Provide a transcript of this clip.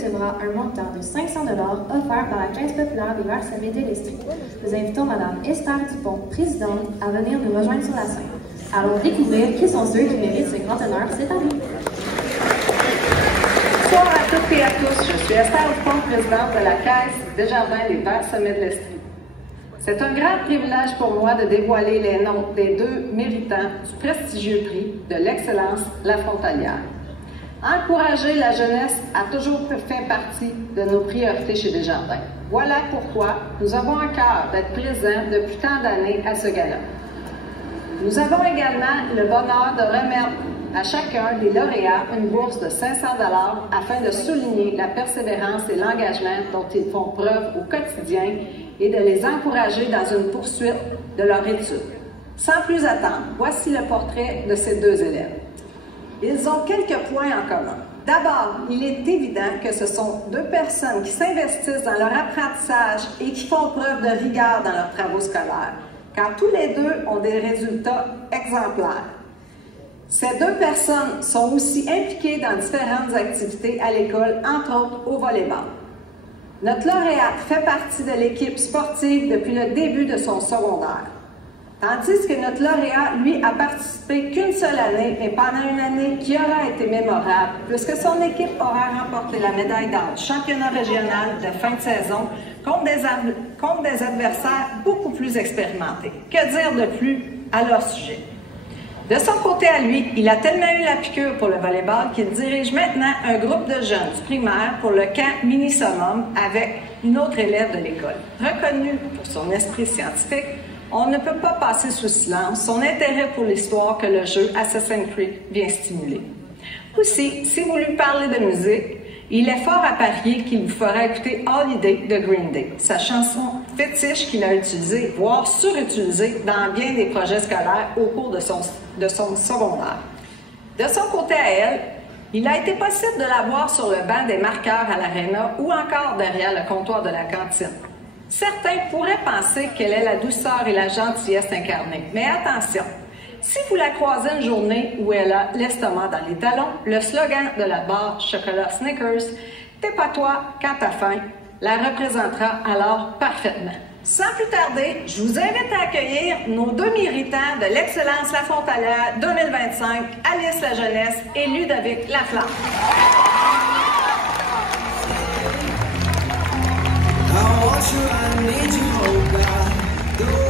recevra un montant de 500 $ offert par la Caisse populaire des Verts-Sommets de l'Estrie. Nous invitons Mme Esther Dupont, présidente, à venir nous rejoindre sur la scène. Allons découvrir qui sont ceux qui méritent ce grand honneur cette année. Bonsoir à toutes et à tous. Je suis Esther Dupont, présidente de la Caisse Desjardins des Verts-Sommets de l'Estrie. C'est un grand privilège pour moi de dévoiler les noms des deux méritants du prestigieux prix de l'excellence La Frontalière. Encourager la jeunesse a toujours fait partie de nos priorités chez Desjardins. Voilà pourquoi nous avons à cœur d'être présents depuis tant d'années à ce gala. Nous avons également le bonheur de remettre à chacun des lauréats une bourse de 500 $ afin de souligner la persévérance et l'engagement dont ils font preuve au quotidien et de les encourager dans une poursuite de leur étude. Sans plus attendre, voici le portrait de ces deux élèves. Ils ont quelques points en commun. D'abord, il est évident que ce sont deux personnes qui s'investissent dans leur apprentissage et qui font preuve de rigueur dans leurs travaux scolaires, car tous les deux ont des résultats exemplaires. Ces deux personnes sont aussi impliquées dans différentes activités à l'école, entre autres au volleyball. Notre lauréate fait partie de l'équipe sportive depuis le début de son secondaire, tandis que notre lauréat, lui, a participé qu'une seule année, mais pendant une année qui aura été mémorable, puisque son équipe aura remporté la médaille d'or du championnat régional de fin de saison contre des adversaires beaucoup plus expérimentés. Que dire de plus à leur sujet? De son côté à lui, il a tellement eu la piqûre pour le volleyball qu'il dirige maintenant un groupe de jeunes du primaire pour le camp Mini-Summum avec une autre élève de l'école. Reconnue pour son esprit scientifique, on ne peut pas passer sous silence son intérêt pour l'histoire que le jeu Assassin's Creed vient stimuler. Aussi, si vous lui parlez de musique, il est fort à parier qu'il vous fera écouter Holiday de Green Day, sa chanson fétiche qu'il a utilisée, voire surutilisée, dans bien des projets scolaires au cours de son secondaire. De son côté à elle, il a été possible de la voir sur le banc des marqueurs à l'aréna ou encore derrière le comptoir de la cantine. Certains pourraient penser qu'elle est la douceur et la gentillesse incarnée, mais attention! Si vous la croisez une journée où elle a l'estomac dans les talons, le slogan de la barre Chocolat Snickers « T'es pas toi quand t'as faim » la représentera alors parfaitement. Sans plus tarder, je vous invite à accueillir nos deux méritants de l'excellence La Frontalière 2025, Alice La Jeunesse et Ludovic Laflamme. I want you, I need you, oh God.